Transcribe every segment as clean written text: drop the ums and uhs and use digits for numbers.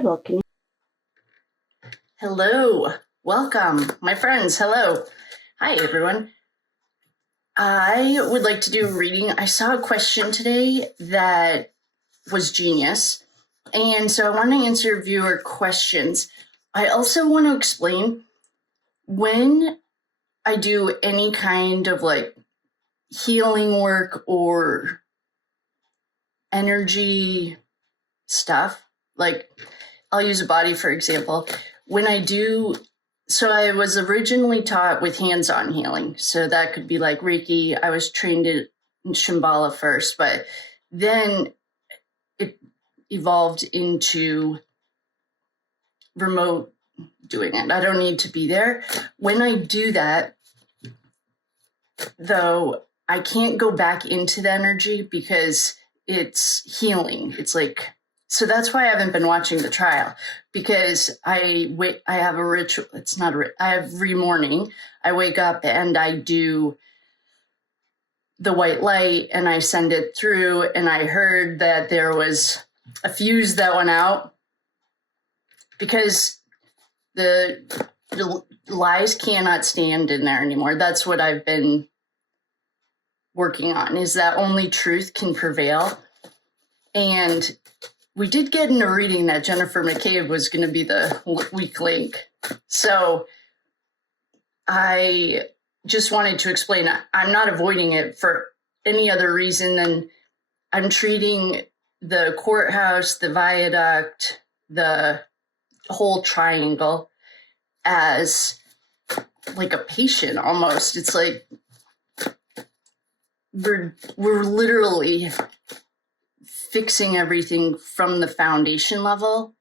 Bible. Can you? Hello, welcome, my friends. Hello. Hi, everyone. I would like to do a reading. I saw a question today that was genius, and so I want to answer viewer questions. I also want to explain when I do any kind of like healing work or energy stuff, like I'll use a body for example. When I do, so I was originally taught with hands-on healing. So that could be like Reiki. I was trained in Shambhala first, but then it evolved into remote doing it. I don't need to be there. When I do that, though, I can't go back into the energy because it's healing. It's like, so that's why I haven't been watching the trial, because I have a ritual. It's not I have every morning I wake up and I do the white light and I send it through, and I heard that there was a fuse that went out because the lies cannot stand in there anymore. That's what I've been working on, is that only truth can prevail. And we did get in a reading that Jennifer McCabe was going to be the weak link. So I just wanted to explain, I'm not avoiding it for any other reason than I'm treating the courthouse, the viaduct, the whole triangle as like a patient almost. It's like we're literally fixing everything from the foundation level,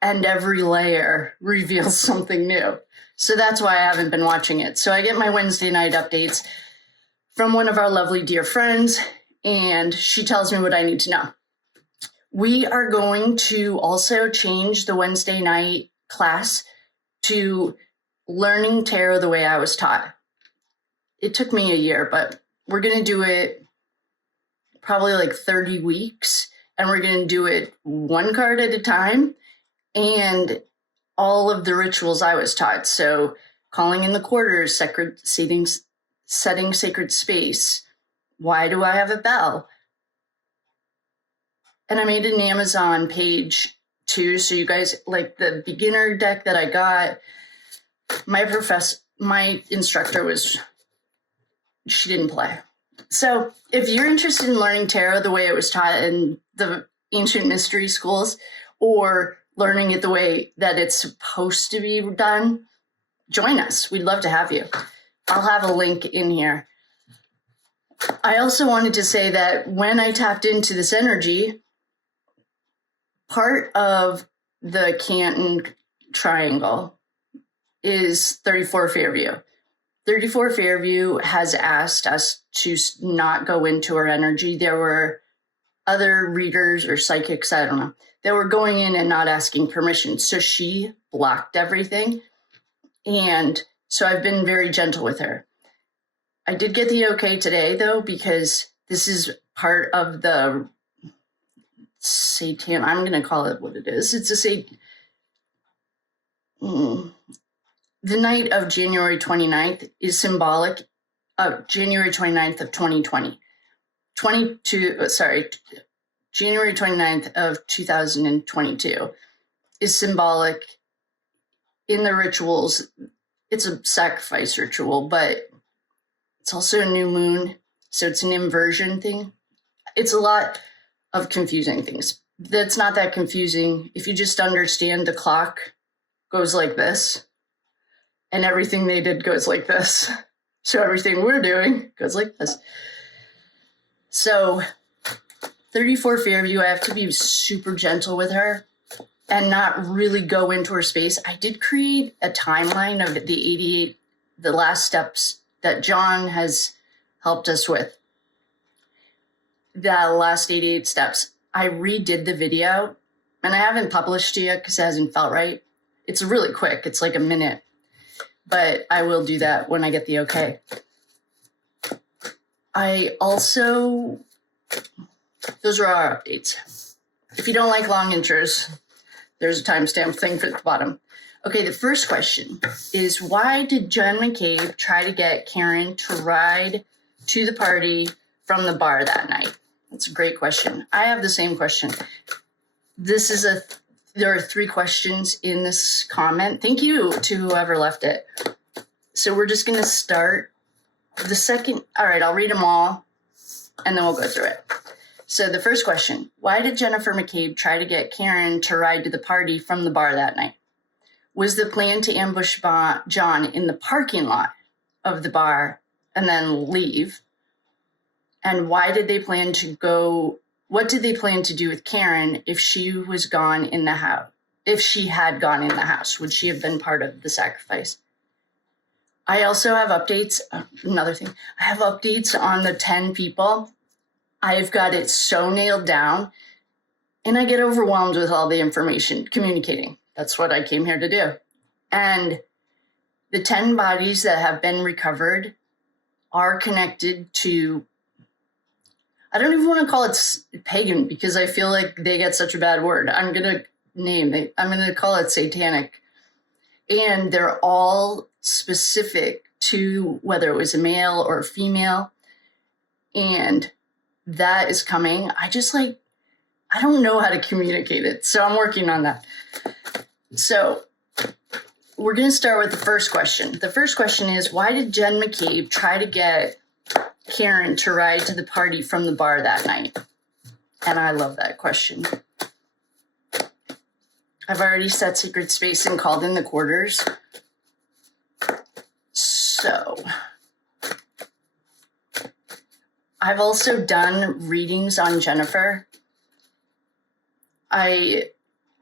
and every layer reveals something new. So that's why I haven't been watching it. So I get my Wednesday night updates from one of our lovely dear friends, and she tells me what I need to know. We are going to also change the Wednesday night class to learning tarot the way I was taught. It took me a year, but we're going to do it probably like 30 weeks, and we're going to do it one card at a time, and all of the rituals I was taught. So calling in the quarters, sacred settings, setting sacred space. Why do I have a bell? And I made an Amazon page too, so you guys, like the beginner deck that I got, my instructor she didn't play. So if you're interested in learning tarot the way it was taught in the ancient mystery schools, or learning it the way that it's supposed to be done, join us. We'd love to have you. I'll have a link in here. I also wanted to say that when I tapped into this energy, part of the Canton triangle is 34 Fairview. 34 Fairview has asked us to not go into her energy. There were other readers or psychics, I don't know, that were going in and not asking permission. So she blocked everything. And so I've been very gentle with her. I did get the okay today, though, because this is part of the Satan. I'm going to call it what it is. It's a the night of January 29th is symbolic of January 29th of 2020. January 29th of 2022 is symbolic in the rituals. It's a sacrifice ritual, but it's also a new moon. So it's an inversion thing. It's a lot of confusing things. That's not that confusing. If you just understand the clock goes like this, and everything they did goes like this. So everything we're doing goes like this. So 34 Fairview, I have to be super gentle with her and not really go into her space. I did create a timeline of the last steps that John has helped us with. The last 88 steps. I redid the video, and I haven't published it yet because it hasn't felt right. It's really quick. It's like a minute. But I will do that when I get the okay. I also, those are our updates. If you don't like long intros, there's a timestamp thing at the bottom. Okay, the first question is, why did Jen McCabe try to get Karen to ride to the party from the bar that night? That's a great question. I have the same question. There are 3 questions in this comment. Thank you to whoever left it. So we're just going to start the second. All right, I'll read them all and then we'll go through it. So the first question, why did Jennifer McCabe try to get Karen to ride to the party from the bar that night? Was the plan to ambush John in the parking lot of the bar and then leave? And why did they plan to go? What did they plan to do with Karen if she was gone in the house? If she had gone in the house, would she have been part of the sacrifice? I also have updates. Another thing, I have updates on the 10 people. I've got it so nailed down, and I get overwhelmed with all the information communicating. That's what I came here to do. And the 10 bodies that have been recovered are connected to, I don't even want to call it pagan because I feel like they get such a bad word. I'm going to call it satanic. And they're all specific to whether it was a male or a female. And that is coming. I don't know how to communicate it. So I'm working on that. So we're going to start with the first question. The first question is, why did Jen McCabe try to get Karen to ride to the party from the bar that night? And I love that question. I've already set Secret Space and called in the quarters. So I've also done readings on Jennifer. I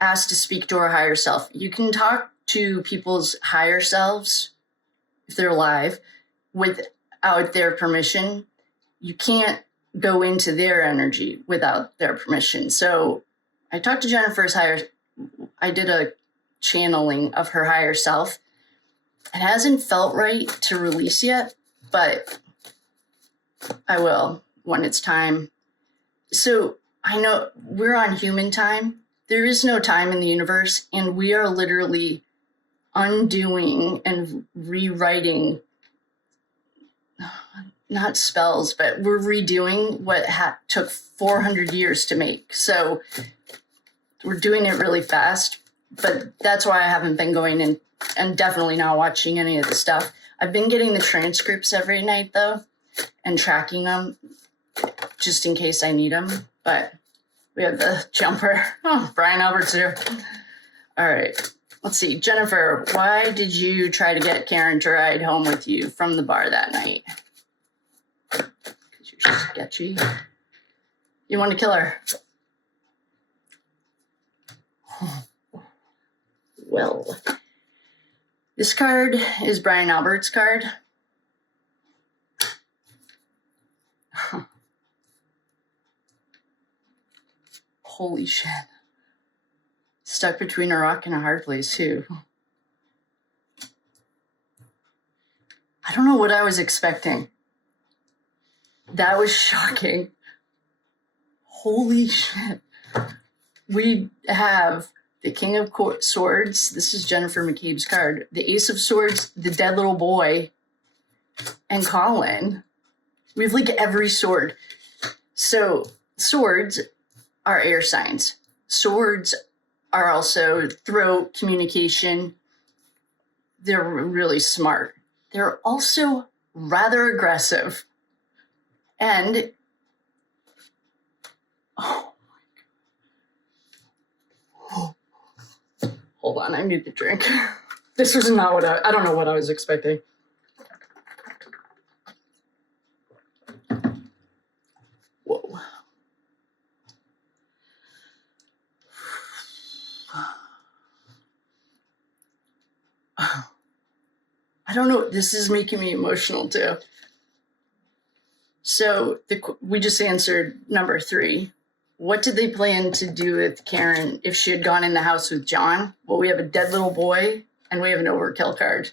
asked to speak to her higher self. You can talk to people's higher selves if they're alive without their permission. You can't go into their energy without their permission. So I talked to Jennifer's I did a channeling of her higher self. It hasn't felt right to release yet, but I will when it's time. So I know we're on human time. There is no time in the universe, and we are literally undoing and rewriting, not spells, but we're redoing what took 400 years to make. So we're doing it really fast, but that's why I haven't been going in and definitely not watching any of the stuff. I've been getting the transcripts every night, though, and tracking them just in case I need them. But we have the jumper. Oh, Brian Albert's here. All right. Let's see. Jennifer, why did you try to get Karen to ride home with you from the bar that night? Because you're sketchy. You want to kill her? Well, this card is Brian Albert's card. Holy shit. Stuck between a rock and a hard place, too. I don't know what I was expecting. That was shocking. Holy shit. We have the King of Swords. This is Jennifer McCabe's card. The Ace of Swords, the dead little boy, and Colin. We have like every sword. So swords are air signs. Swords are also throat, communication. They're really smart. They're also rather aggressive. And, oh my God. Hold on, I need the drink. This was not what I don't know what I was expecting. Whoa. I don't know. This is making me emotional too. So we just answered number 3. What did they plan to do with Karen if she had gone in the house with John? Well, we have a dead little boy and we have an overkill card.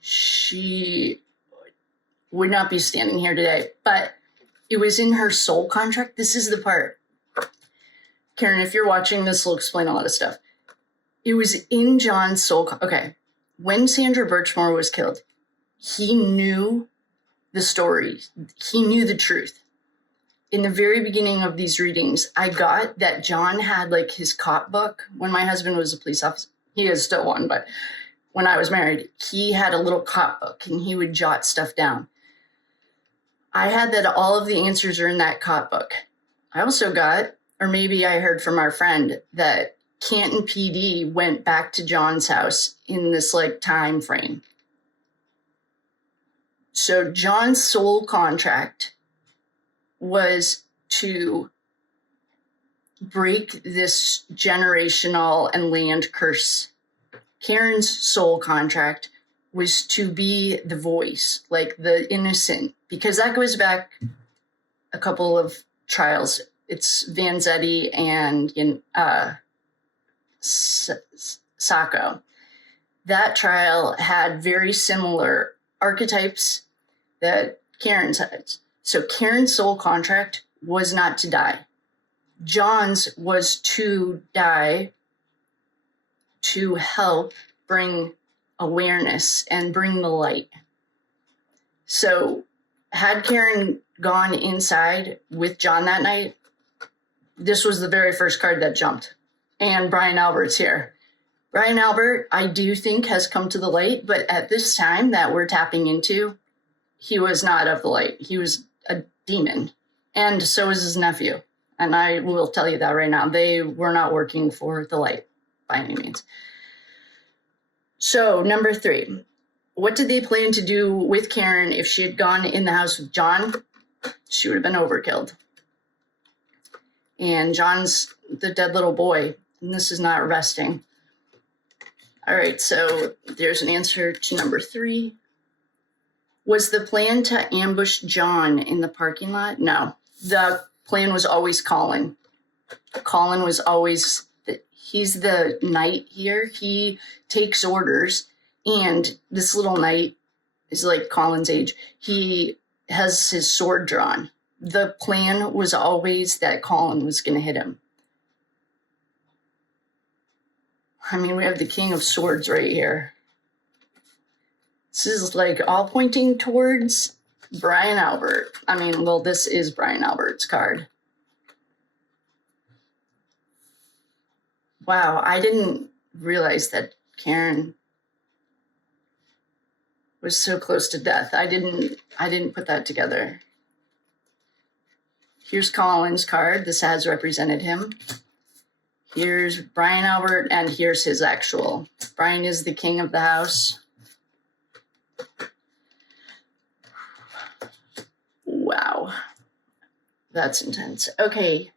She would not be standing here today. But It was in her soul contract. This is the part. Karen, if you're watching, this will explain a lot of stuff. It was in John's soul. Okay. When Sandra Birchmore was killed, he knew the story. He knew the truth. In the very beginning of these readings, I got that John had like his cop book when my husband was a police officer. He is still one, but when I was married, he had a little cop book and he would jot stuff down. I had that all of the answers are in that cop book. I also got, or maybe I heard from our friend, that Canton PD went back to John's house in this like time frame. So John's soul contract was to break this generational and land curse. Karen's soul contract was to be the voice, like the innocent, because that goes back a couple of trials. It's Vanzetti and Sacco. That trial had very similar archetypes that Karen's had. So Karen's soul contract was not to die. John's was to die to help bring awareness and bring the light. So had Karen gone inside with John that night, this was the very first card that jumped. And Brian Albert's here. Brian Albert, I do think, has come to the light, but at this time that we're tapping into, he was not of the light. He was a demon. And so is his nephew. And I will tell you that right now. They were not working for the light by any means. So, number 3. What did they plan to do with Karen if she had gone in the house with John? She would have been overkilled. And John's the dead little boy. And this is not resting. All right, so there's an answer to number 3. Was the plan to ambush John in the parking lot? No. The plan was always Colin. Colin was always, he's the knight here. He takes orders, and this little knight is like Colin's age. He has his sword drawn. The plan was always that Colin was going to hit him. I mean, we have the King of Swords right here. This is like all pointing towards Brian Albert. I mean, well, this is Brian Albert's card. Wow, I didn't realize that Karen was so close to death. I didn't put that together. Here's Colin's card. This has represented him. Here's Brian Albert, and here's his actual. Brian is the king of the house. Wow. That's intense. Okay.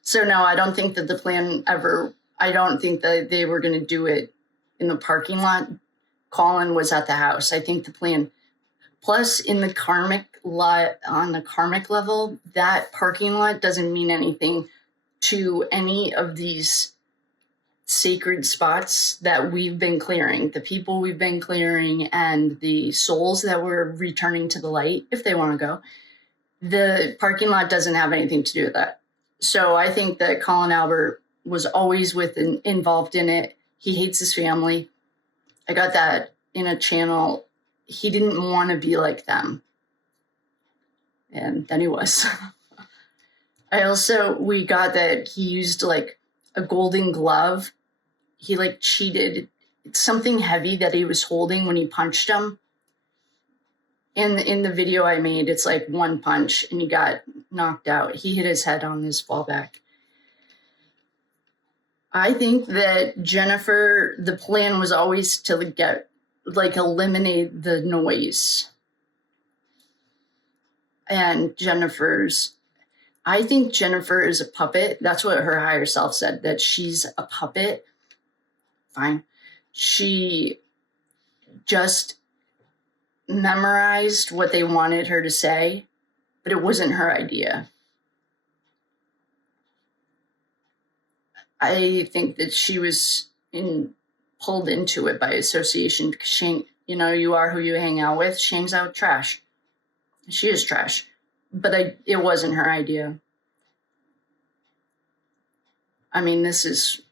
So no, I don't think that the plan ever, I don't think that they were going to do it in the parking lot. Colin was at the house. I think the plan, plus in the karmic lot, on the karmic level, that parking lot doesn't mean anything to any of these sacred spots that we've been clearing, the people we've been clearing, and the souls that we're returning to the light, if they want to go. The parking lot doesn't have anything to do with that. So I think that Colin Albert was always involved in it. He hates his family. I got that in a channel. He didn't want to be like them. And then he was. We got that he used like a golden glove. He like cheated. It's something heavy that he was holding when he punched him. In the video I made, it's like one punch and he got knocked out. He hit his head on his fallback. I think that Jennifer, the plan was always to eliminate the noise. And I think Jennifer is a puppet. That's what her higher self said, that she's a puppet. Fine. She just memorized what they wanted her to say, but it wasn't her idea. I think that she was pulled into it by association because you are who you hang out with. She hangs out with trash. She is trash. but it wasn't her idea. I mean, this is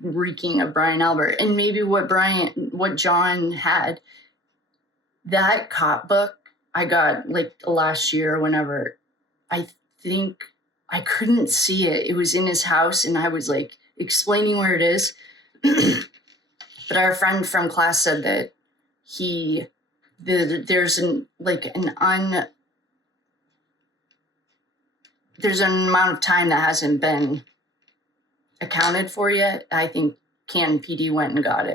reeking of Brian Albert, and maybe what John had. That cop book I got like last year, whenever, I think I couldn't see it. It was in his house, and I was like explaining where it is. But our friend from class said that there's an amount of time that hasn't been accounted for yet. I think Canton PD went and got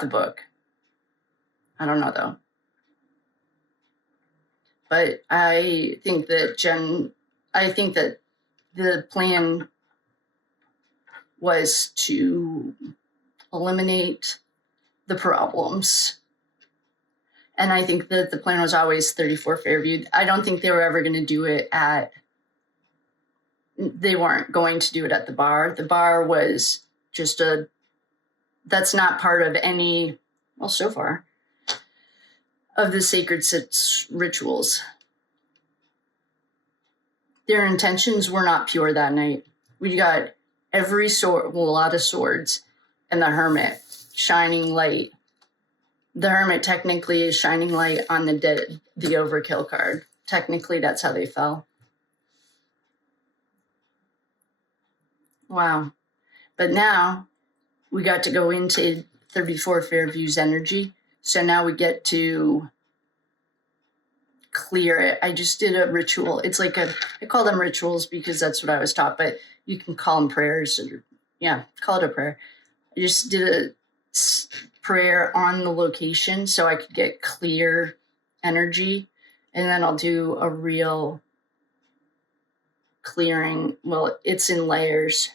the book. I don't know though. But I think that the plan was to eliminate the problems. And I think that the plan was always 34 Fairview. I don't think they were ever going to do it they weren't going to do it at the bar. The bar was just that's not part of any, well, so far, of the sacred six rituals. Their intentions were not pure that night. We got every sword, well, a lot of swords, and the Hermit shining light. The Hermit technically is shining light on the overkill card. Technically, that's how they fell. Wow. But now we got to go into 34 Fairview's energy. So now we get to clear it. I just did a ritual. It's like I call them rituals because that's what I was taught, but you can call them prayers. Call it a prayer. I just did a prayer on the location so I could get clear energy. And then I'll do a real clearing. Well, it's in layers.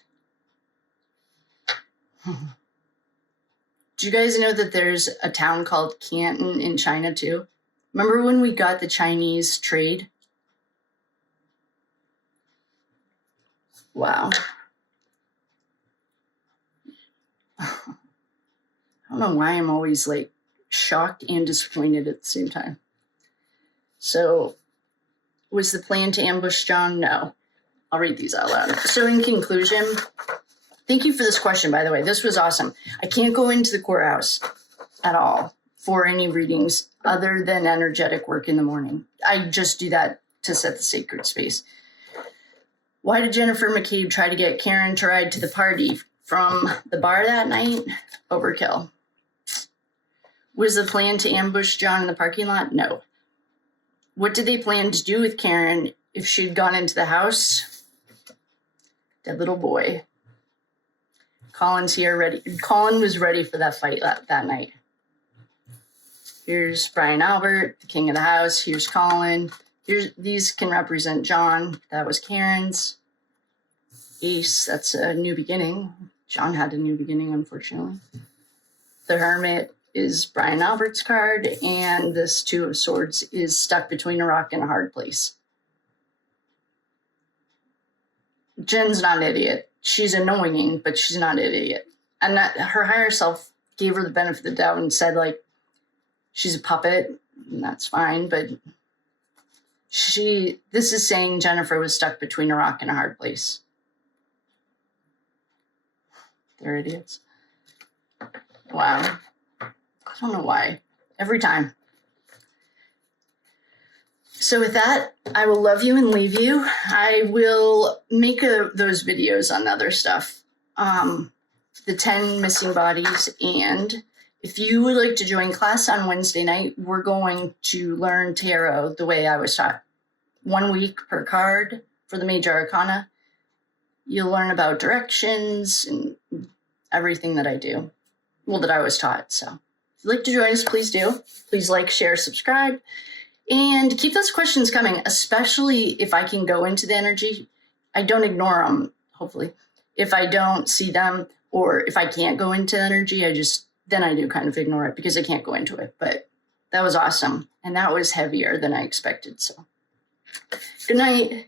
Do you guys know that there's a town called Canton in China too? Remember when we got the Chinese trade? Wow. I don't know why I'm always like shocked and disappointed at the same time. So, was the plan to ambush John? No. I'll read these out loud. So in conclusion, thank you for this question, by the way. This was awesome. I can't go into the courthouse at all for any readings other than energetic work in the morning. I just do that to set the sacred space. Why did Jennifer McCabe try to get Karen to ride to the party from the bar that night? Overkill. Was the plan to ambush John in the parking lot? No. What did they plan to do with Karen if she'd gone into the house? Dead little boy. Colin's here ready. Colin was ready for that fight that night. Here's Brian Albert, the king of the house. Here's Colin. These can represent John. That was Karen's. Ace, that's a new beginning. John had a new beginning, unfortunately. The Hermit is Brian Albert's card, and this Two of Swords is stuck between a rock and a hard place. Jen's not an idiot. She's annoying, but she's not an idiot. And that her higher self gave her the benefit of the doubt and said, like, she's a puppet, and that's fine, but this is saying Jennifer was stuck between a rock and a hard place. They're idiots. Wow. I don't know why. Every time. So with that, I will love you and leave you. I will make those videos on other stuff. The 10 missing bodies. And if you would like to join class on Wednesday night, we're going to learn tarot the way I was taught. 1 week per card for the major arcana. You'll learn about directions and everything that I do. Well, that I was taught. So if you'd like to join us, please do. Please like, share, subscribe. And keep those questions coming, especially if I can go into the energy. I don't ignore them, hopefully. If I don't see them or if I can't go into energy, then I do kind of ignore it because I can't go into it. But that was awesome. And that was heavier than I expected. So good night.